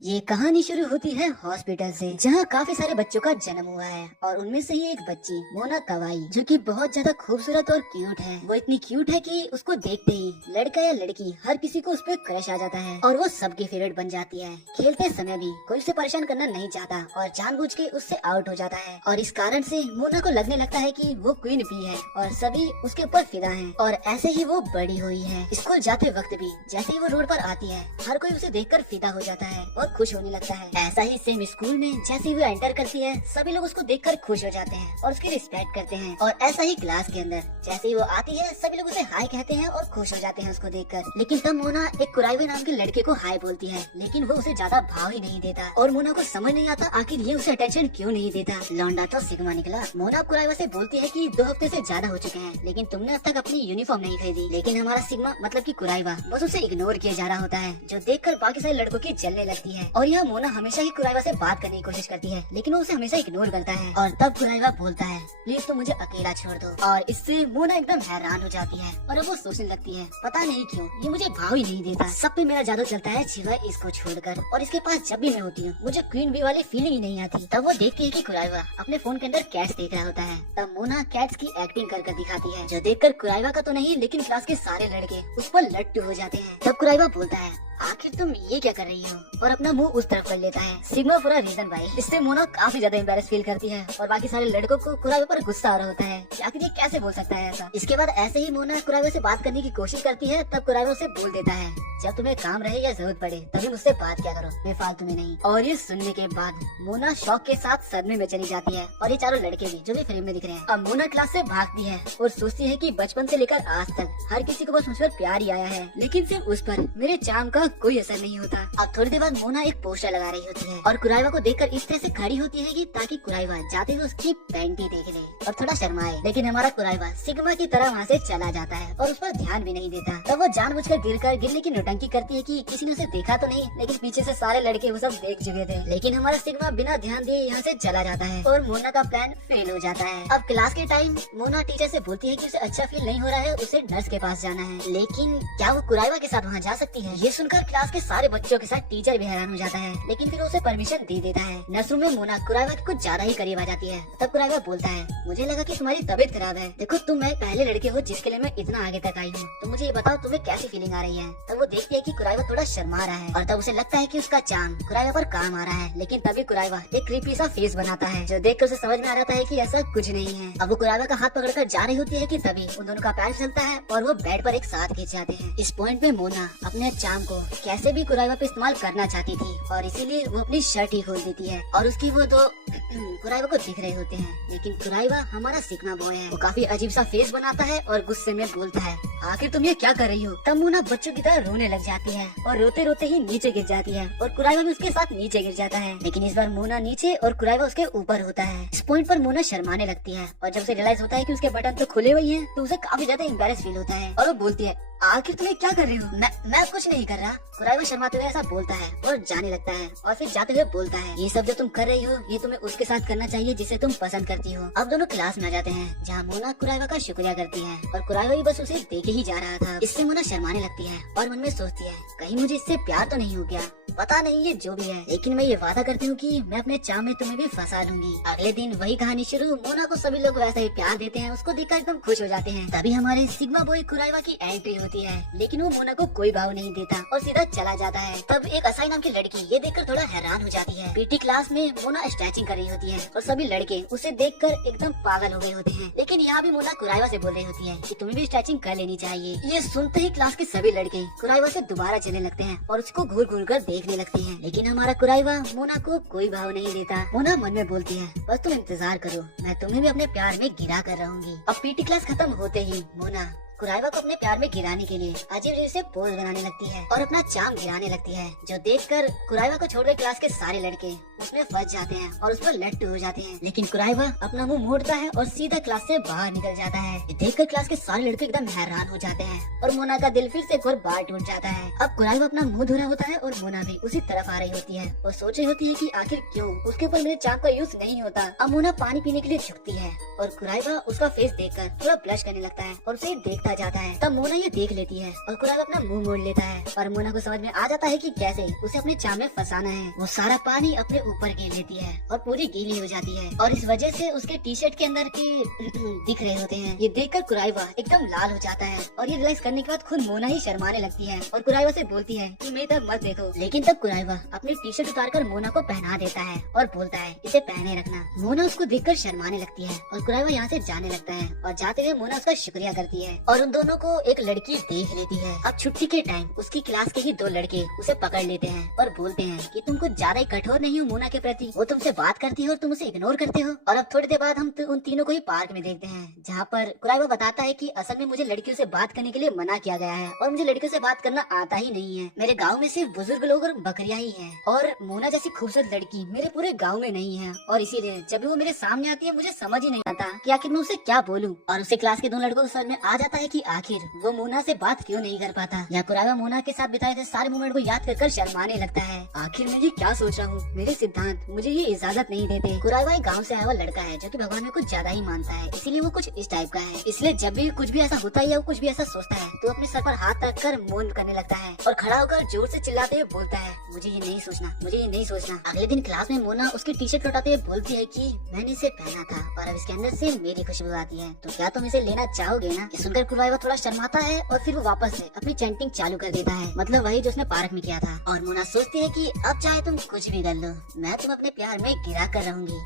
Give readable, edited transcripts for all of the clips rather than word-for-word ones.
ये कहानी शुरू होती है हॉस्पिटल से, जहाँ काफी सारे बच्चों का जन्म हुआ है और उनमें से ही एक बच्ची मोना कवाई, जो कि बहुत ज्यादा खूबसूरत और क्यूट है। वो इतनी क्यूट है कि उसको देखते ही लड़का या लड़की हर किसी को उस पर क्रश आ जाता है और वो सबकी फेवरेट बन जाती है। खेलते समय भी कोई उसे परेशान करना नहीं चाहता और जानबूझ के उससे आउट हो जाता है और इस कारण से मोना को लगने लगता है कि वो क्वीन भी है और सभी उसके ऊपर फिदा हैं। और ऐसे ही वो बड़ी हुई है। स्कूल जाते वक्त भी जैसे ही वो रोड पर आती है, हर कोई उसे देखकर फिदा हो जाता है और खुश होने लगता है। ऐसा ही सेम स्कूल में जैसे ही वो एंटर करती है, सभी लोग उसको देखकर खुश हो जाते हैं और उसकी रिस्पेक्ट करते हैं। और ऐसा ही क्लास के अंदर जैसे ही वो आती है, सभी लोग उसे हाय कहते हैं और खुश हो जाते हैं उसको देखकर। लेकिन तब मोना एक कुराइवे नाम के लड़के को हाय बोलती है, लेकिन वो उसे ज्यादा भाव ही नहीं देता और मोना को समझ नहीं आता आखिर ये उसे अटेंशन क्यों नहीं देता। लौंडा तो सिग्मा निकला। मोना कुराइवा से बोलती है कि 2 हफ्ते से ज्यादा हो चुके हैं, लेकिन तुमने अब तक अपनी यूनिफॉर्म नहीं खरीदी। लेकिन हमारा सिग्मा मतलब कि कुराइवा बस उसे इग्नोर किया जा रहा होता है, जो देखकर बाकी सारे लड़कों की जलने लगती है। और यह मोना हमेशा ही कुराइवा से बात करने की कोशिश करती है, लेकिन वो उसे हमेशा इग्नोर करता है। और तब कुराइवा बोलता है, प्लीज तुम मुझे अकेला छोड़ दो। और इससे मोना एकदम हैरान हो जाती है और अब वो सोचने लगती है, पता नहीं क्यों ये मुझे भाव ही नहीं देता। सब पे मेरा जादू चलता है सिवाय इसको छोड़कर, और इसके पास जब भी मैं होती हूँ मुझे क्वीन बी वाली फीलिंग ही नहीं आती। तब वो देखती है कि कुराइवा अपने फोन के अंदर कैट्स देख रहा होता है। तब मोना कैट्स की एक्टिंग कर दिखाती है, जो देखकर कुराइवा का तो नहीं लेकिन क्लास के सारे लड़के उस पर लट्टू हो जाते हैं। तब कुराइवा बोलता है, आखिर तुम ये क्या कर रही हो, और अपना मुंह उस तरफ कर लेता है। सिग्मा पूरा रीजन भाई। इससे मोना काफी ज्यादा एम्बेरस फील करती है और बाकी सारे लड़कों को कुराइवे पर गुस्सा आ रहा होता है कि आखिर ये कैसे बोल सकता है ऐसा। इसके बाद ऐसे ही मोना कुराइवे से बात करने की कोशिश करती है। तब कुराइवा उसे बोल देता है, जब तुम्हें काम रहे या जरूरत पड़े तभी मुझसे बात क्या करो, बेफालतू में नहीं। और ये सुनने के बाद मोना शौक के साथ सदमे में चली जाती है और ये चारों लड़के भी जो भी फ्रेम में दिख रहे हैं। अब मोना क्लास से भागती है और सोचती है कि बचपन से लेकर आज तक हर किसी को बस मुझ पर प्यार ही आया है, लेकिन सिर्फ उस पर मेरे चार्म का कोई असर नहीं होता। अब थोड़ी देर बाद मोना एक पोस्टर लगा रही होती है और कुराइवा को देखकर इस तरह से खड़ी होती है कि ताकि कुराइवा जाते हुए उसकी पैंटी देख ले और थोड़ा शर्माए। लेकिन हमारा कुराइवा सिग्मा की तरह वहाँ से चला जाता है और उस पर ध्यान भी नहीं देता। तब वो जानबूझकर गिरने की नौटंकी करती है कि किसी ने उसे देखा तो नहीं, लेकिन पीछे से सारे लड़के वो सब देख चुके थे। लेकिन हमारा सिग्मा बिना ध्यान दिए यहाँ से चला जाता है और मोना का प्लान फेल हो जाता है। अब क्लास के टाइम मोना टीचर से बोलती है कि उसे अच्छा फील नहीं हो रहा है, उसे नर्स के पास जाना है। लेकिन क्या वो कुराइवा के साथ वहाँ जा सकती है? ये सुनकर क्लास के सारे बच्चों के साथ टीचर भी हैरान हो जाता है, लेकिन फिर उसे परमिशन दे देता है। नर्स रूम में मोना कुराइवा के कुछ ज्यादा ही करीब आ जाती है। तब कुराइवा बोलता है, मुझे लगा कि तुम्हारी तबीयत खराब है। देखो तुम मैं पहले लड़के हो जिसके लिए मैं इतना आगे तक आई हूँ, तो मुझे ये बताओ तुम्हें कैसी फीलिंग आ रही है। तब वो देखती है कि कुराइवा थोड़ा शर्मा रहा है और तब उसे लगता है कि उसका चार्म कुराइवा पर काम आ रहा है। लेकिन तभी कुराइवा एक क्रीपी सा फेस बनाता है, जो देखकर उसे समझ में आ जाता है कि ऐसा कुछ नहीं है। अब वो कुराइवा का हाथ पकड़कर जा रही होती है कि तभी उन दोनों का पैर चलता है और वो बेड पर एक साथ खींच जाते हैं। इस पॉइंट पे मोना अपने चार्म को कैसे भी कुराइवा पे इस्तेमाल करना चाहती थी और इसीलिए वो अपनी शर्ट ही खोल देती है और उसकी वो दो कुराइवा को दिख रहे होते हैं। लेकिन कुराइवा हमारा सिग्मा बॉय है। वो काफी अजीब सा फेस बनाता है और गुस्से में बोलता है, आखिर तुम ये क्या कर रही हो। तब मोना बच्चों की तरह रोने लग जाती है और रोते रोते ही नीचे गिर जाती है और कुराइवा भी उसके साथ नीचे गिर जाता है। लेकिन इस बार मोना नीचे और कुराइवा उसके ऊपर होता है। इस पॉइंट पर मोना शर्माने लगती है और जब उसे रियलाइज होता है कि उसके बटन तो खुले हुए हैं, तो उसे काफी ज्यादा एम्बेरस फील होता है और वो बोलती है, आखिर तुम्हें क्या कर रही हो। मैं कुछ नहीं कर रहा। कुराइवा शर्माते हुए ऐसा बोलता है और जाने लगता है और फिर जाते हुए बोलता है, ये सब जो तुम कर रही हो ये तुम्हें उसके साथ करना चाहिए जिसे तुम पसंद करती हो। अब दोनों क्लास में आ जाते हैं, जहाँ मोना कुराइवा का शुक्रिया करती है और कुराइवा भी बस उसे देखे ही जा रहा था। इससे मोना शर्माने लगती है और मन में सोचती है, कहीं मुझे इससे प्यार तो नहीं हो गया। पता नहीं ये जो भी है, लेकिन मैं ये वादा करती हूँ कि मैं अपने चाव में तुम्हें भी फंसा लूंगी। अगले दिन वही कहानी शुरू। मोना को सभी लोग वैसा ही प्यार देते हैं, उसको देखकर एकदम खुश हो जाते हैं। तभी हमारे सिग्मा बॉय कुराइवा की एंट्री होती है, लेकिन वो मोना को कोई भाव नहीं देता और सीधा चला जाता है। तब एक असाई नाम की लड़की ये देखकर थोड़ा हैरान हो जाती है। पीटी क्लास में मोना स्ट्रेचिंग कर रही होती है और सभी लड़के उसे देखकर एकदम पागल हो गए होते हैं। लेकिन यहाँ भी मोना कुराइवा से बोल रही होती है कि तुम्हें भी स्ट्रेचिंग कर लेनी चाहिए। ये सुनते ही क्लास के सभी लड़के कुराइवा से दोबारा चलने लगते हैं और उसको घूर घूर कर देखने लगते हैं। लेकिन हमारा कुराइवा मोना को कोई भाव नहीं देता। मोना मन में बोलती है, बस तुम इंतजार करो, मैं तुम्हें भी अपने प्यार में गिरा कर रहूंगी। अब पीटी क्लास खत्म होते ही मोना कुराइवा को अपने प्यार में गिराने के लिए अजीब अजीब से पोज बनाने लगती है और अपना चाम गिराने लगती है, जो देखकर कुराइवा को छोड़कर क्लास के सारे लड़के उसमें फंस जाते हैं और उस पर लट्टू हो जाते हैं। लेकिन कुराइवा अपना मुंह मोड़ता है और सीधा क्लास से बाहर निकल जाता है। देखकर क्लास के सारे लड़के एकदम हैरान हो जाते हैं और मोना का दिल फिर से एक और बार टूट जाता है। अब कुराइवा अपना मुंह धो रहा होता है और मोना भी उसी तरफ आ रही होती है और सोच रही होती है कि आखिर क्यों उसके ऊपर मेरे चाम का यूज नहीं होता। अब मोना पानी पीने के लिए झुकती है और कुराइवा उसका फेस देखकर थोड़ा ब्लश करने लगता है और उसे देखता बढ़ता जाता है। तब मोना ये देख लेती है और कुराइवा अपना मुंह मोड़ लेता है और मोना को समझ में आ जाता है कि कैसे उसे अपने जाल में फंसाना है। वो सारा पानी अपने ऊपर घेर लेती है और पूरी गीली हो जाती है और इस वजह से उसके टी शर्ट के अंदर के दिख रहे होते हैं। ये देखकर कुराइवा एकदम लाल हो जाता है और ये रियलाइज करने के बाद खुद मोना ही शर्माने लगती है और कुराइवा से बोलती है कि मेरी तरफ मत देखो। लेकिन तब कुराइवा अपनी टी शर्ट उतारकर मोना को पहना देता है और बोलता है इसे पहने रखना। मोना उसको देखकर शर्माने लगती है और कुराइवा यहाँ से जाने लगता है और जाते हुए मोना उसका शुक्रिया करती है और उन दोनों को एक लड़की देख लेती है। अब छुट्टी के टाइम उसकी क्लास के ही दो लड़के उसे पकड़ लेते हैं और बोलते हैं कि तुम कुछ ज्यादा ही कठोर नहीं हो मोना के प्रति, वो तुमसे बात करती है और तुम उसे इग्नोर करते हो। और अब थोड़ी देर बाद हम उन तीनों को ही पार्क में देखते हैं जहाँ पर कुराइवा बताता है कि असल में मुझे लड़कियों से बात करने के लिए मना किया गया है और मुझे लड़कियों से बात करना आता ही नहीं है। मेरे गाँव में सिर्फ बुजुर्ग लोग और बकरियां ही हैं और मोना जैसी खूबसूरत लड़की मेरे पूरे गाँव में नहीं है और इसीलिए जब भी वो मेरे सामने आती है मुझे समझ ही नहीं आता कि आखिर मैं उसे क्या बोलूं। और उसे क्लास के दो लड़कों को समझ में आ जाता है कि आखिर वो मोना से बात क्यों नहीं कर पाता। या कुराइवा मोना के साथ बिताए थे सारे मोमेंट को याद कर शर्माने लगता है। आखिर मैं ये क्या सोच रहा हूँ, मेरे सिद्धांत मुझे ये इजाजत नहीं देते। कुराइवा एक गाँव से आया हुआ लड़का है जो कि भगवान में कुछ ज्यादा ही मानता है, इसीलिए वो कुछ इस टाइप का है। इसलिए जब भी कुछ भी ऐसा होता है या वो कुछ भी ऐसा सोचता है तो अपने सर पर हाथ रख कर मौन करने लगता है और खड़ा होकर जोर से चिल्लाते हुए बोलता है मुझे ये नहीं सोचना, मुझे ये नहीं सोचना। अगले दिन क्लास में मोना उसकी टी शर्ट लौटाते हुए बोलती है कि मैंने इसे पहना था और अब इसके अंदर से मेरी खुशबू आती है, तो क्या तुम इसे लेना चाहोगे ना। ये सुनकर कुराइवा थोड़ा शर्माता है और फिर वो वापस से अपनी चैंटिंग चालू कर देता है, मतलब वही जो उसने पार्क में किया था। और मोना सोचती है कि अब चाहे तुम कुछ भी कर लो, मैं तुम अपने प्यार में गिरा कर रहूंगी।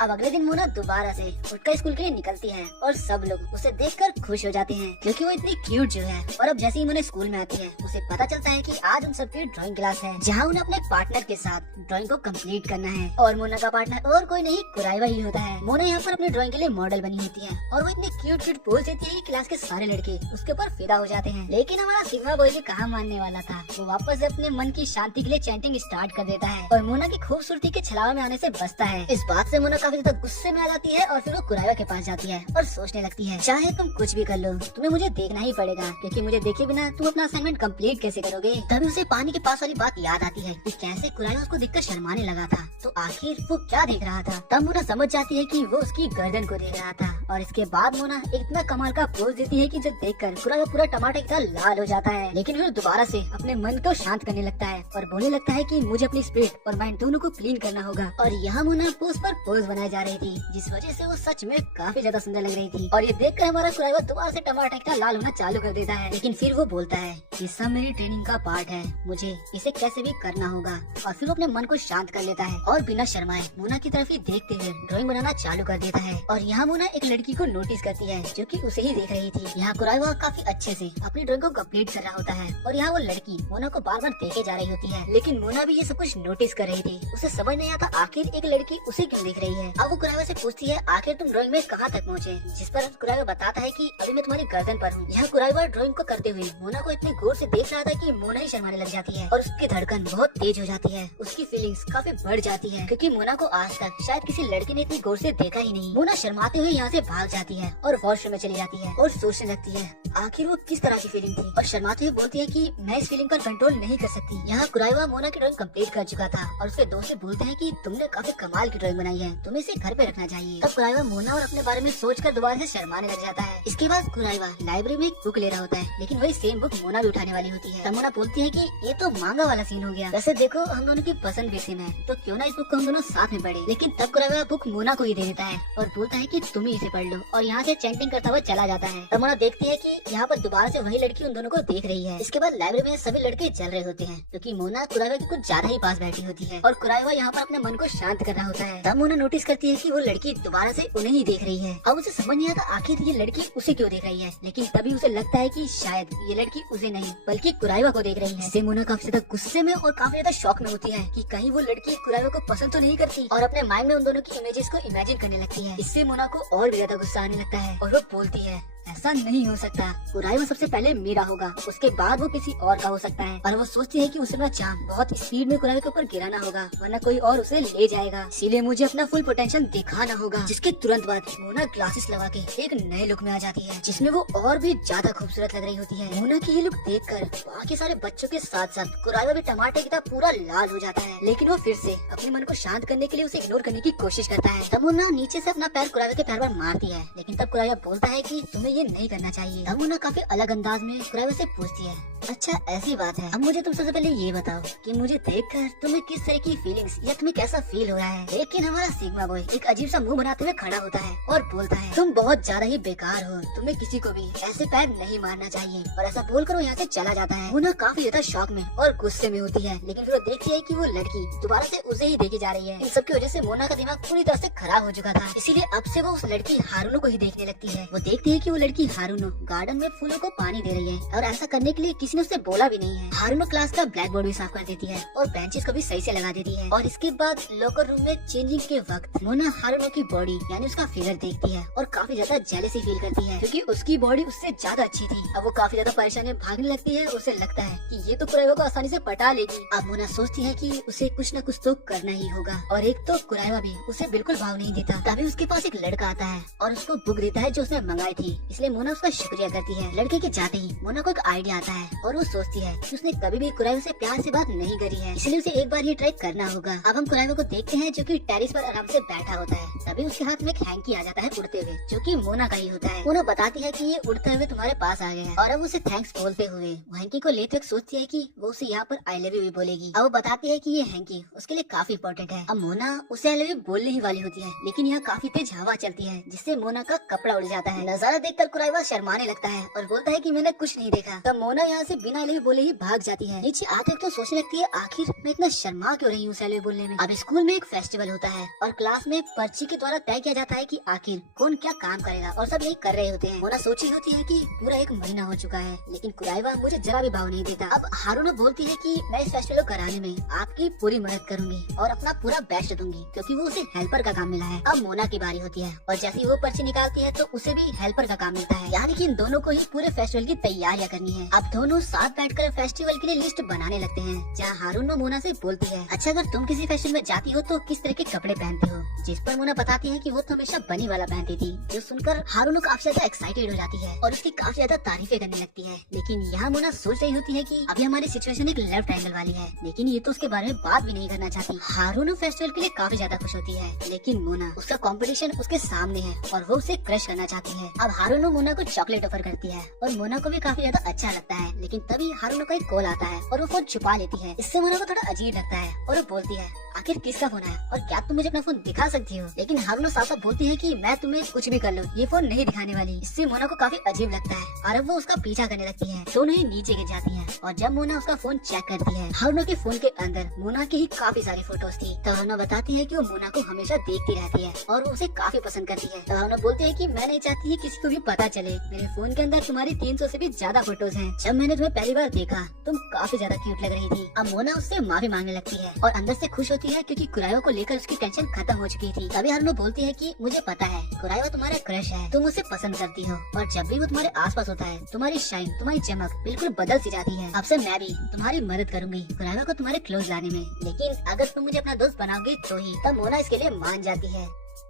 अब अगले दिन मोना दोबारा से उठकर स्कूल के लिए निकलती है और सब लोग उसे देखकर खुश हो जाते हैं क्योंकि वो इतनी क्यूट जो है। और अब जैसे ही मोना स्कूल में आती है उसे पता चलता है कि आज उन सबकी ड्राइंग क्लास है जहाँ उन्हें अपने पार्टनर के साथ ड्राइंग को कंप्लीट करना है। और मोना का पार्टनर और कोई नहीं कुराइवा ही होता है। मोना यहाँ पर अपनी ड्राइंग के लिए मॉडल बनी होती है और वो इतनी क्यूट क्यूट पोज देती है कि क्लास के सारे लड़के उसके ऊपर फिदा हो जाते हैं। लेकिन हमारा सिग्मा बॉय भी कहाँ मानने वाला था, वो वापस से अपने मन की शांति के लिए चैंटिंग स्टार्ट कर देता है और मोना की खूबसूरती के छलावा में आने से बचता है। इस बात से मोना काफी ज्यादा गुस्से में आ जाती है और फिर वो कुराइवा के पास जाती है और सोचने लगती है चाहे तुम कुछ भी कर लो तुम्हें मुझे देखना ही पड़ेगा क्योंकि मुझे देखे बिना तुम अपना असाइनमेंट कंप्लीट कैसे करोगे। तभी उसे पानी के पास वाली बात याद आती है कि कैसे कुराइवा उसको देखकर शर्माने लगा था, तो आखिर वो क्या देख रहा था। तब मोना समझ जाती है कि वो उसकी गर्दन को देख रहा था और इसके बाद मोना इतना कमाल का पोज देती है कि जो देखकर कुराइवा पूरा टमाटर की तरह लाल हो जाता है। लेकिन फिर दोबारा से अपने मन को शांत करने लगता है और बोलने लगता है कि मुझे अपनी स्पिरिट और माइंड दोनों को क्लीन करना होगा। और यहाँ मोना पोज पर पोज बनाई जा रही थी जिस वजह से वो सच में काफी ज्यादा सुंदर लग रही थी। और ये देखकर हमारा कुराइवा दोबारा से टमाटर की तरह लाल होना चालू कर देता है। लेकिन फिर वो बोलता है ये सब मेरी ट्रेनिंग का पार्ट है, मुझे इसे कैसे भी करना होगा। और फिर वो अपने मन को शांत कर लेता है और बिना शर्माए मोना की तरफ ही देखते हुए ड्राइंग बनाना चालू कर देता है। और यहाँ मोना एक लड़की को नोटिस करती है जो कि उसे ही देख रही थी। यहाँ कुराइवा काफी अच्छे से अपनी ड्राइंग को कंप्लीट कर रहा होता है और यहाँ वो लड़की मोना को बार बार देखे जा रही होती है। लेकिन मोना भी ये सब कुछ नोटिस कर रही थी, उसे समझ नहीं आता आखिर एक लड़की उसे क्यों देख रही है। अब वो कुराइवा से पूछती है आखिर तुम ड्राइंग में कहाँ तक पहुँचे, जिस पर कुराइवा बताता है कि अभी मैं तुम्हारी गर्दन पर हूँ। यहाँ कुराइवा ड्राइंग को करते हुए मोना को इतने गौर से देख रहा था कि मोना ही शर्माने लग जाती है और उसकी धड़कन बहुत तेज हो जाती है, उसकी फीलिंग्स काफी बढ़ जाती है क्योंकि मोना को आज तक शायद किसी लड़के ने इतनी गौर से देखा ही नहीं। मोना शर्माते हुए यहाँ से भाग जाती है और वॉशरूम में चली जाती है और सोचने लगती है आखिर वो किस तरह की फीलिंग थी और शर्माते हुए बोलती है कि मैं इस फीलिंग पर कंट्रोल नहीं कर सकती। यहाँ कुराइवा मोना की ड्राइंग कंप्लीट कर चुका था और उसके दोस्त से बोलते हैं कि तुमने काफी कमाल की ड्राइंग बनाई है, तुम्हें इसे घर पे रखना चाहिए। तब कुराइवा मोना और अपने बारे में सोचकर दोबारा से शर्माने लग जाता है। इसके बाद कुराइवा लाइब्रेरी में एक बुक ले रहा होता है लेकिन वही सेम बुक मोना भी उठाने वाली होती है। तब मोना बोलती है कि ये तो मांगा वाला सीन हो गया, वैसे देखो हम दोनों की पसंद भी सेम है तो क्यों ना इस बुक को हम दोनों साथ में पढ़े। लेकिन तब कुराइवा बुक मोना को ही दे देता है और बोलता है कि तुम ही इसे पढ़ लो और यहाँ से चैंटिंग करता हुआ चला जाता है। तब मोना देखती है कि यहाँ पर दोबारा से वही लड़की उन दोनों को देख रही है। इसके बाद लाइब्रेरी में सभी लड़के चल रहे होते हैं क्योंकि मोना कुराइवा के कुछ ज्यादा ही पास बैठी होती है और कुराइवा यहाँ पर अपने मन को शांत कर रहा होता है। तब मोना नोटिस करती है कि वो लड़की दोबारा से उन्हें ही देख रही है। अब उसे समझ नहीं आता आखिर ये लड़की उसे क्यों देख रही है, लेकिन तभी उसे लगता है कि शायद ये लड़की उसे नहीं बल्कि कुराइवा को देख रही है। इससे मोना काफी ज्यादा गुस्से में और काफी ज्यादा शॉक में होती है कि कहीं वो लड़की कुराइवा को पसंद तो नहीं करती और अपने माइंड में उन दोनों की इमेजेस को इमेजिन करने लगती है। इससे मोना को और भी ज्यादा गुस्सा आने लगता है और वो बोलती है ऐसा नहीं हो सकता, कुराइवा सबसे पहले मेरा होगा, उसके बाद वो किसी और का हो सकता है। और वो सोचती है कि उसे अपना चाम बहुत स्पीड में कुराइवा के ऊपर गिराना होगा वरना कोई और उसे ले जाएगा, इसीलिए मुझे अपना फुल पोटेंशियल दिखाना होगा। जिसके तुरंत बाद मोना ग्लासेस लगा के एक नए लुक में आ जाती है जिसमें वो और भी ज्यादा खूबसूरत लग रही होती है। मोना की ये लुक देखकर बाकी सारे बच्चों के साथ साथ कुराइवा भी टमाटर की तरह पूरा लाल हो जाता है। लेकिन वो फिर से अपने मन को शांत करने के लिए उसे इग्नोर करने की कोशिश करता है। तब मोना नीचे से अपना पैर कुराइवा के पैर पर मारती है लेकिन तब कुराइवा बोलता है कि तुम्हें ये नहीं करना चाहिए। अब मोना काफी अलग अंदाज में कुराइवा से पूछती है, अच्छा ऐसी बात है, अब मुझे तुम सबसे पहले ये बताओ कि मुझे देखकर तुम्हें किस तरह की फीलिंग्स या तुम्हें कैसा फील हो रहा है। लेकिन हमारा सिग्मा बॉय एक अजीब सा मुंह बनाते हुए खड़ा होता है और बोलता है, तुम बहुत ज्यादा ही बेकार हो, तुम्हें किसी को भी ऐसे पैर नहीं मारना चाहिए। और ऐसा बोलकर वो यहाँ से चला जाता है। मोना काफी ज्यादा शॉक में और गुस्से में होती है, लेकिन फिर वो देखती है कि वो लड़की दोबारा से उसे ही देखी जा रही है। इन सब की वजह से मोना का दिमाग पूरी तरह से खराब हो चुका था, इसीलिए अब से वो उस लड़की हारूनो को ही देखने लगती है। वो देखती है कि वो लड़की हारूनो गार्डन में फूलों को पानी दे रही है और ऐसा करने के लिए किसी ने उससे बोला भी नहीं है। हारूनो क्लास का ब्लैक बोर्ड भी साफ कर देती है और बेंचेस को भी सही से लगा देती है। और इसके बाद लॉकर रूम में चेंजिंग के वक्त मोना हारूनो की बॉडी यानी उसका फिगर देखती है और काफी ज्यादा जेलसी फील करती है, क्योंकि उसकी बॉडी उससे ज्यादा अच्छी थी। अब वो काफी ज्यादा परेशान है, भागने लगती है। उसे लगता है कि ये तो कुराइवा को आसानी से पटा लेगी। अब मोना सोचती है कि उसे कुछ न कुछ तो करना ही होगा। और एक तो कुराइवा भी उसे बिल्कुल भाव नहीं देता। तभी उसके पास एक लड़का आता है और उसको बुक देता है जो उसने मंगाई थी, इसलिए मोना उसका शुक्रिया करती है। लड़के के जाते ही मोना को एक आइडिया आता है और वो सोचती है कि उसने कभी भी कुराइवा से प्यार से बात नहीं करी है, इसलिए उसे एक बार ये ट्राई करना होगा। अब हम कुराइवा को देखते हैं जो कि टेरिस पर आराम से बैठा होता है। तभी उसके हाथ में एक हैंकी आ जाता है उड़ते हुए, जो कि मोना का ही होता है। मोना बताती है कि ये उड़ते हुए तुम्हारे पास आ गया है। और अब उसे थैंक्स बोलते हुए वो हैंकी को लेते हुए सोचती है कि वो उसे यहाँ पर आई लव यू भी बोलेगी। अब वो बताती है कि ये हैंकी उसके लिए काफी इम्पोर्टेंट है। अब मोना उसे आई लव यू बोलने ही वाली होती है, लेकिन यहाँ काफी तेज हवा चलती है जिससे मोना का कपड़ा उड़ जाता है। नजारा देखकर कुराइवा शर्माने लगता है और बोलता है कि मैंने कुछ नहीं देखा। तब मोना यहाँ से बिना आई लव यू बोले ही भाग जाती है। नीचे आते तो सोचने लगती है आखिर मैं इतना शर्मा क्यों रही हूँ आई लव यू बोलने में। अब स्कूल में एक फेस्टिवल होता है और क्लास में पर्ची के द्वारा तय किया जाता है कि आखिर कौन क्या काम करेगा और सब यही कर रहे होते हैं। मोना सोची होती है कि पूरा एक महीना हो चुका है, लेकिन कुराइवा मुझे जरा भी भाव नहीं देता। अब हारूनो बोलती है कि मैं इस फेस्टिवल को कराने में आपकी पूरी मदद करूंगी और अपना पूरा बेस्ट दूंगी, क्योंकि वो उसे हेल्पर का काम मिला है। अब मोना की बारी होती है और जैसे ही वो पर्ची निकालती है तो उसे भी हेल्पर का काम मिलता है, यानी कि इन दोनों को ही पूरे फेस्टिवल की तैयारियां करनी है। अब दोनों साथ बैठकर फेस्टिवल के लिए लिस्ट बनाने लगते हैं, जहाँ हारूनो मोना से बोलती है, अच्छा अगर तुम किसी फेस्टिवल में जाती हो तो किस तरह के कपड़े पहनते हो। जिस पर मोना बताती है कि वो तो हमेशा बनी वाला पहनती थी, जो सुनकर हारूनो काफी ज्यादा एक्साइटेड हो जाती है और उसकी काफी ज्यादा तारीफें करने लगती है। लेकिन यहाँ मोना सोच रही होती है कि अभी हमारी सिचुएशन एक लेफ्ट एंगल वाली है, लेकिन ये तो उसके बारे में बात भी नहीं करना चाहती। हारूनो फेस्टिवल के लिए काफी ज्यादा खुश होती है, लेकिन मोना उसका कंपटीशन उसके सामने है और वो उसे क्रश करना चाहती है। अब हारूनो मोना को चॉकलेट ऑफर करती है और मोना को भी काफी ज्यादा अच्छा लगता है, लेकिन तभी हारूनो का एक कॉल आता है और वो फोन छुपा लेती है। इससे मोना को थोड़ा अजीब लगता है और वो बोलती है, आखिर किसका फोन है और क्या तुम मुझे अपना फोन दिखा सकती हो। लेकिन हारूनो साफ साफ बोलती है कि मैं तुम्हें कुछ भी कर लूं, ये फोन नहीं दिखाने वाली। इससे मोना को काफी अजीब लगता है और अब वो उसका पीछा करने लगती है। दोनों ही नीचे गिर जाती हैं और जब मोना उसका फोन चेक करती है, हारूनो के फोन के अंदर मोना की ही काफी सारी फोटोज थी। तो हारूनो बताती है कि वो मोना को हमेशा देखती रहती है और वो उसे काफी पसंद करती है। तो हारूनो बोलती है कि मैं नहीं चाहती है किसी को भी पता चले, मेरे फोन के अंदर तुम्हारी 300 से भी ज्यादा फोटोज हैं। जब मैंने तुम्हें पहली बार देखा तुम काफी ज्यादा क्यूट लग रही थी। अब मोना उससे माफी मांगने लगती है और अंदर से खुश होती है क्योंकि कुराइवा को लेकर उसकी टेंशन खत्म हो चुकी थी। तभी हारूनो बोलती है कि मुझे पता है कुराइवा तुम्हारा क्रश है, तुम उसे पसंद करती हो और जब भी वो तुम्हारे आसपास होता है तुम्हारी शाइन, तुम्हारी चमक बिल्कुल बदल सी जाती है। अब से मैं भी तुम्हारी मदद करूंगी कुराइवा को तुम्हारे क्लोज लाने में, लेकिन अगर तुम मुझे अपना दोस्त बनाओगे तो ही। तब मोना इसके लिए मान जाती है।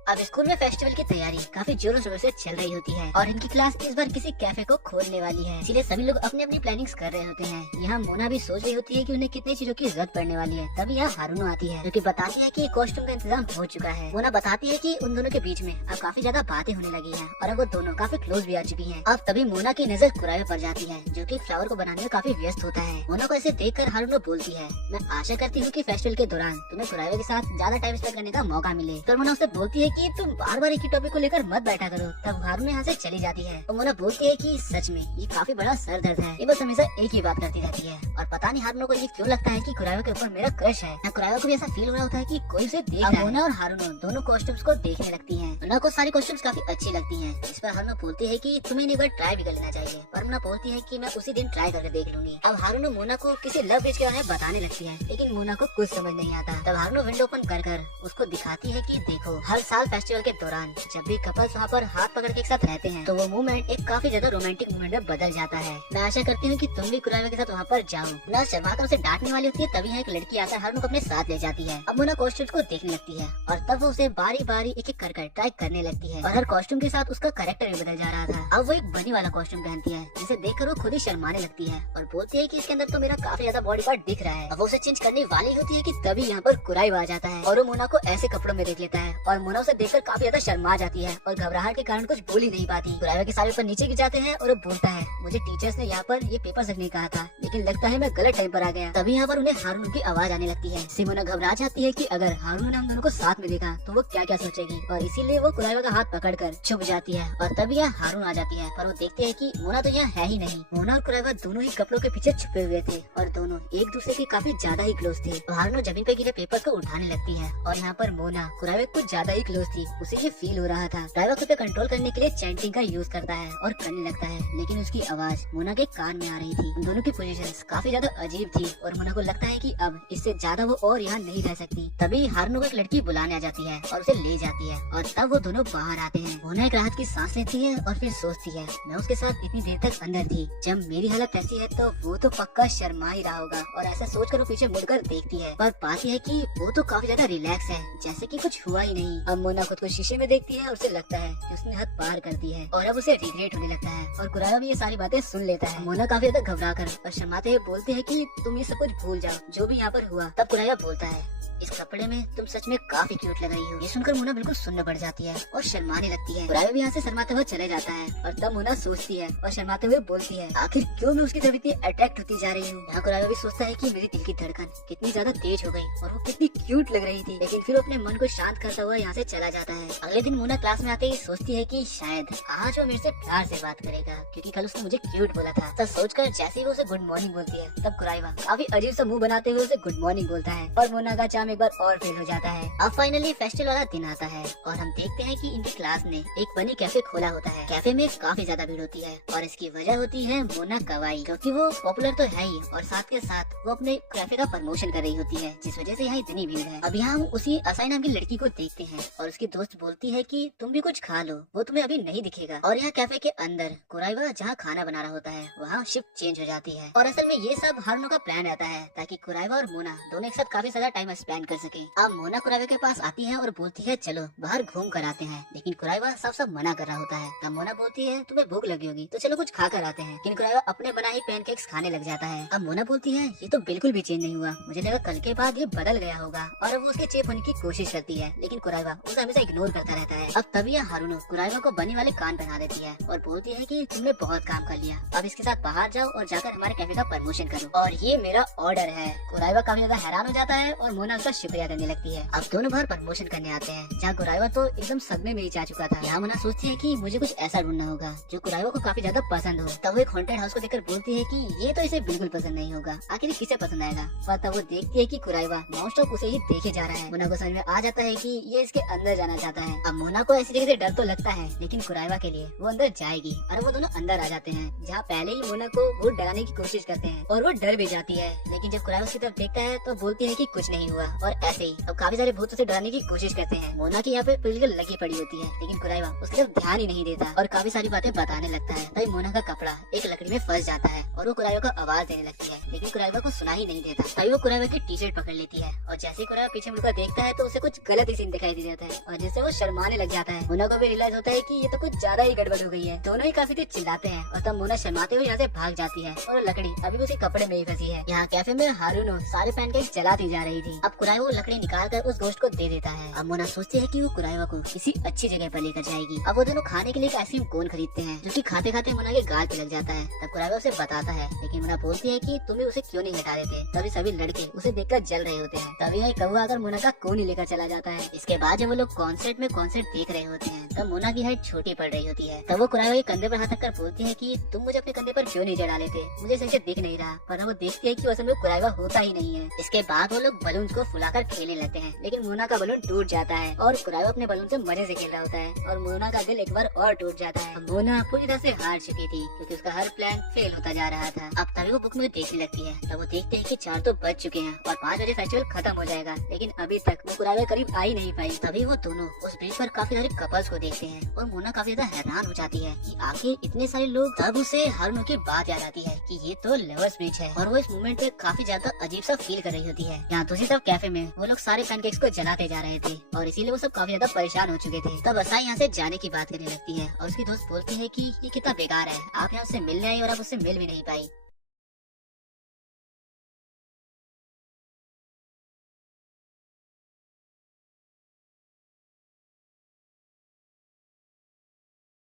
अब स्कूल में फेस्टिवल की तैयारी काफी जोरों शोरों से चल रही होती है और इनकी क्लास इस बार किसी कैफे को खोलने वाली है, इसीलिए सभी लोग अपनी अपनी प्लानिंग्स कर रहे होते हैं। यहाँ मोना भी सोच रही होती है कि उन्हें कितनी चीजों की जरूरत पड़ने वाली है। तभी यहाँ हारूनो आती है जो कि बताती है कि कॉस्ट्यूम का इंतजाम हो चुका है। मोना बताती है कि उन दोनों के बीच में अब काफी ज्यादा बातें होने लगी है और अब वो दोनों काफी क्लोज भी आ चुकी है। अब तभी मोना की नजर कुराइवा पर जाती है जो की फ्लावर को बनाने में काफी व्यस्त होता है। मोना को ऐसे देख कर हारूनो बोलती है, मैं आशा करती हूँ की फेस्टिवल के दौरान तुम्हें कुराइवा के साथ ज्यादा टाइम स्पेंड करने का मौका मिले। तो मोना उससे बोलती है की तुम बार बार एक ही टॉपिक को लेकर मत बैठा करो। तब हारूनो यहाँ से चली जाती है और मोना बोलती है कि सच में ये काफी बड़ा सर दर्द है, ये बस हमेशा एक ही बात करती रहती है और पता नहीं हारूनो को ये क्यों लगता है कि कुराइवा के ऊपर मेरा क्रश है। कुराइवा को भी ऐसा फील हो रहा होता है कि कोई उसे देख रहा है। मोना और हारूनो दोनों कॉस्ट्यूम्स को देखने लगती हैं। मोना को सारी कॉस्ट्यूम्स काफी अच्छी लगती हैं। इस पर हारूनो बोलती है कि तुम्हें एक बार ट्राई भी कर लेना चाहिए, पर मोना बोलती है कि मैं उसी दिन ट्राई करके देख लूंगी। अब हारूनो मोना को किसी लव ब्रिज के बारे में बताने लगती है, लेकिन मोना को कुछ समझ नहीं आता। तब हारूनो विंडो ओपन कर उसको दिखाती है कि देखो हर साल फेस्टिवल के दौरान जब भी कपल्स वहाँ पर हाथ पकड़ के एक साथ रहते हैं तो वो मूवमेंट एक काफी ज्यादा रोमांटिक मूवमेंट में बदल जाता है। मैं आशा करती हूँ कि तुम भी कुराइवा के साथ वहाँ पर जाओ। मोना शर्मा कर उसे डांटने वाली होती है, तभी यहाँ एक लड़की आकर हारूनो को अपने साथ ले जाती है। अब मोना कॉस्ट्यूम्स को देखने लगती है और तब वो उसे बारी बारी एक एक कर ट्राई करने लगती है और हर कॉस्ट्यूम के साथ उसका कैरेक्टर भी बदल जा रहा था। अब वो एक बनी वाला कॉस्ट्यूम पहनती है जिसे देखकर वो खुद ही शर्माने लगती है और बोलती है कि इसके अंदर तो मेरा काफी ज्यादा बॉडी पार्ट दिख रहा है। अब वो उसे चेंज करने वाली होती है कि तभी यहाँ पर कुराइवा आ जाता है और वो मोना को ऐसे कपड़ों में देख लेता है और मोना उसे उसे देखकर काफी ज्यादा शर्मा जाती है और घबराहट के कारण कुछ बोल ही नहीं पाती। कुराइवा के सारे पेपर नीचे गिर जाते हैं और वो बोलता है, मुझे टीचर्स ने यहाँ पर ये पेपर रखने कहा था, लेकिन लगता है मैं गलत टाइम पर आ गया। तभी यहाँ पर उन्हें हारून की आवाज आने लगती है। सिमोना घबरा जाती है कि अगर हारून ने हम दोनों को साथ में देखा तो वो क्या क्या सोचेगी, और इसीलिए वो कुराइवा का हाथ पकड़कर छुप जाती है। और तभी यहाँ हारून आ जाती है, पर वो देखते है कि मोना तो यहाँ है ही नहीं। मोना और कुराइवा दोनों ही कपड़ों के पीछे छुपे हुए थे और दोनों एक दूसरे के काफी ज्यादा ही क्लोज थे। हारून जमीन पे गिरे पेपर को उठाने लगती है और यहाँ पर मोना कुराइवा कुछ ज्यादा ही क्लोज थी। उसे ये फील हो रहा था। कुराइवा खुद पे कंट्रोल करने के लिए चैंटिंग का यूज करता है और करने लगता है, लेकिन उसकी आवाज मोना के कान में आ रही थी। उन दोनों की पोजीशंस काफी ज्यादा अजीब थी और मोना को लगता है कि अब इससे ज्यादा वो और यहाँ नहीं रह सकती। तभी हारून को एक लड़की बुलाने आ जाती है और उसे ले जाती है और तब वो दोनों बाहर आते हैं। मोना एक राहत की सांस लेती है और फिर सोचती है, मैं उसके साथ इतनी देर तक अंदर थी, जब मेरी हालत ऐसी है तो वो तो पक्का शर्मा ही रहा होगा। और ऐसा सोचकर वो पीछे मुड़कर देखती है और पाती है कि वो तो काफी ज्यादा रिलैक्स है, जैसे कि कुछ हुआ ही नहीं। अब मोना खुद को शीशे में देखती है और उसे लगता है कि उसने हद पार कर दी है और अब उसे रिग्रेट होने लगता है। और कुराइवा भी ये सारी बातें सुन लेता है। मोना काफी ज्यादा घबरा कर और शर्माते हुए बोलते हैं कि तुम ये सब कुछ भूल जाओ जो भी यहाँ पर हुआ। तब कुराइवा बोलता है, इस कपड़े में तुम सच में काफी क्यूट लग रही हो। ये सुनकर मोना बिल्कुल सुन्न पड़ जाती है और शर्माने लगती है। कुराइवा भी यहाँ से शर्माते हुए चले जाता है और तब मोना सोचती है और शर्माते हुए बोलती है, आखिर क्यों मैं उसकी तरफ इतनी अट्रैक्ट होती जा रही हूँ। यहाँ कुराइवा भी सोचता है कि मेरी दिल की धड़कन कितनी ज्यादा तेज हो गई और वो कितनी क्यूट लग रही थी, लेकिन फिर अपने मन को शांत करता हुआ यहाँ से चला जाता है। अगले दिन मोना क्लास में आते ही सोचती है कि शायद आज वो मेरे से प्यार से बात करेगा, क्योंकि कल उसने मुझे क्यूट बोला था। तब सोचकर जैसे ही वो उसे गुड मॉर्निंग बोलती है, तब कुराइवा काफी अजीब सा मुंह बनाते हुए उसे गुड मॉर्निंग बोलता है और मोना का चार्म एक बार और फेल हो जाता है। अब फाइनली फेस्टिवल वाला दिन आता है और हम देखते हैं कि इनकी क्लास ने एक बनी कैफे खोला होता है। कैफे में काफी ज्यादा भीड़ होती है और इसकी वजह होती है मोना कवाई, क्योंकि वो पॉपुलर तो है ही और साथ के साथ वो अपने कैफे का प्रमोशन कर रही होती है, जिस वजह से यहाँ इतनी भीड़ है। अब यहाँ हम उसी असाई नाम की लड़की को देखते हैं और उसकी दोस्त बोलती है कि तुम भी कुछ खा लो, वो तुम्हें अभी नहीं दिखेगा। और यहाँ कैफे के अंदर कुराइवा जहाँ खाना बना रहा होता है वहाँ शिफ्ट चेंज हो जाती है और असल में ये सब हारुनो का प्लान रहता है ताकि कुराइवा और मोना दोनों एक साथ काफी ज्यादा टाइम स्पेंड कर सके। अब मोना कुराइवा के पास आती है और बोलती है चलो बाहर घूम कर आते हैं, लेकिन कुराइवा साफ साफ मना कर रहा होता है। तब मोना बोलती है तुम्हें भूख लगी होगी तो चलो कुछ खा कर आते हैं, लेकिन कुराइवा अपने बनाए पैनकेक्स खाने लग जाता है। अब मोना बोलती है ये तो बिल्कुल भी चेंज नहीं हुआ, मुझे लगा कल के बाद ये बदल गया होगा, और वो उसके चेप होने की कोशिश करती है, लेकिन कुराइवा उसे हमेशा इग्नोर करता रहता है। अब तभी हारुनो कुराइवा को बनी वाले कान पहना देती है और बोलती है कि तुमने बहुत काम कर लिया, अब इसके साथ बाहर जाओ और जाकर हमारे कैफे का प्रमोशन करो और ये मेरा ऑर्डर है। कुराइवा काफी ज्यादा हैरान हो जाता है और मोना उसका शुक्रिया करने लगती है। अब दोनों बाहर प्रमोशन करने आते हैं, जहाँ कुराइवा तो एकदम सदमे में ही जा चुका था। यहाँ मोना सोचती है कि मुझे कुछ ऐसा ढूंढना होगा जो कुराइवा को काफी ज्यादा पसंद हो। तब वो एक हॉन्टेड हाउस को देखकर बोलती है कि ये तो इसे बिल्कुल पसंद नहीं होगा, आखिर किसे पसंद आएगा। पर तब वो देखती है कि कुराइवा नॉन स्टॉप उसे ही देखे जा रहा है। मोना को समझ में आ जाता है कि ये इसके अंदर जाना चाहता है। अब मोना को ऐसी जगह से डर तो लगता है, लेकिन कुराइवा के लिए वो अंदर जाएगी और वो दोनों अंदर आ जाते हैं, जहाँ पहले ही मोना को वो डराने की कोशिश करते हैं और वो डर भी जाती है। लेकिन जब कुराइवा उसकी तरफ देखता है तो बोलती है कि कुछ नहीं हुआ, और ऐसे ही अब काफी सारे भूत उसे डराने की कोशिश करते हैं। मोना की यहाँ पे पिलगल लगी पड़ी होती है, लेकिन कुराइवा उसकी तरफ ध्यान ही नहीं देता और काफी सारी बातें बताने लगता है। तभी मोना का कपड़ा एक लकड़ी में फंस जाता है और वो कुराइवा को आवाज देने लगती है, लेकिन कुराइवा को सुना ही नहीं देता। तभी वो कुराइवा की टी शर्ट पकड़ लेती है और जैसे ही कुराइवा पीछे मुड़कर देखता है तो उसे कुछ गलत ही सीन दिखाई दे जाता है और जिससे वो शर्माने लग जाता है। मोना को भी रियलाइज होता है कि ये तो कुछ ज्यादा ही गड़बड़ हो गई है। दोनों ही काफी देर चिल्लाते हैं और तब मोना शर्माते हुए यहाँ से भाग जाती है और लकड़ी अभी भी उसी कपड़े में ही फंसी है। यहाँ कैफे में हारुनो सारे पैनकेक्स जलाती जा रही थी। अब कुराइवा वो लकड़ी निकाल कर उस गोश्त को दे देता है। अब मोना सोचती है कि वो कुराइवा को किसी अच्छी जगह पर लेकर जाएगी। अब वो दोनों खाने के लिए एक आइसक्रीम कोन खरीदते हैं, जो कि खाते खाते मोना के गाल पे लग जाता है। तब कुराइवा उसे बताता है, लेकिन मोना बोलती है कि तुम भी उसे क्यों नहीं हटा देते। तभी सभी लड़के उसे देखकर जल रहे होते हैं। तभी वही कौवा आकर मोना का कोन ही लेकर चला जाता है। इसके बाद जब वो लोग कॉन्सर्ट में कॉन्सर्ट देख रहे होते हैं तब मोना की हाइट छोटी पड़ रही होती है। तब वो कुराइवा के कंधे पर हाथ रखकर बोलती है कि तुम मुझे अपने कंधे पर क्यों नहीं चढ़ा लेते, मुझे सही से दिख नहीं रहा। पर वो देखती है कि असल में कुराइवा होता ही नहीं है। इसके बाद वो लोग बलून को फुलाकर खेलने लगते हैं, लेकिन मोना का बलून टूट जाता है और कुराइवा अपने बलून से मजे से खेल रहा होता है और मोना का दिल एक बार और टूट जाता है। मोना पूरी तरह से हार चुकी थी क्योंकि उसका हर प्लान फेल होता जा रहा था। अब तभी वो बुक में देखने लगती है। तब वो देखते हैं कि 4 तो बज चुके हैं और 5 बजे फेस्टिवल खत्म हो जाएगा, लेकिन अभी तक वो कुराइवा करीब आ ही नहीं पाई। तभी वो दोनों उस ब्रिज पर काफी सारे कपल्स को देखते हैं और मोना काफी ज्यादा हैरान हो जाती है कि आखिर इतने सारे लोग। तब उसे हारुनो की बात याद आती है कि ये तो लवर्स ब्रिज है और वो इस मोमेंट पे काफी ज्यादा अजीब सा फील कर रही होती है। यहाँ दूसरी तरफ कैफे में वो लोग सारे पैनकेक्स को जलाते जा रहे थे और इसीलिए वो सब काफी ज्यादा परेशान हो चुके थे। तब असाई यहाँ से जाने की बात करने लगती है और उसकी दोस्त बोलती है कि ये कितना बेकार है, आप यहाँ से मिलने आई और आप उससे मिल भी नहीं पाई।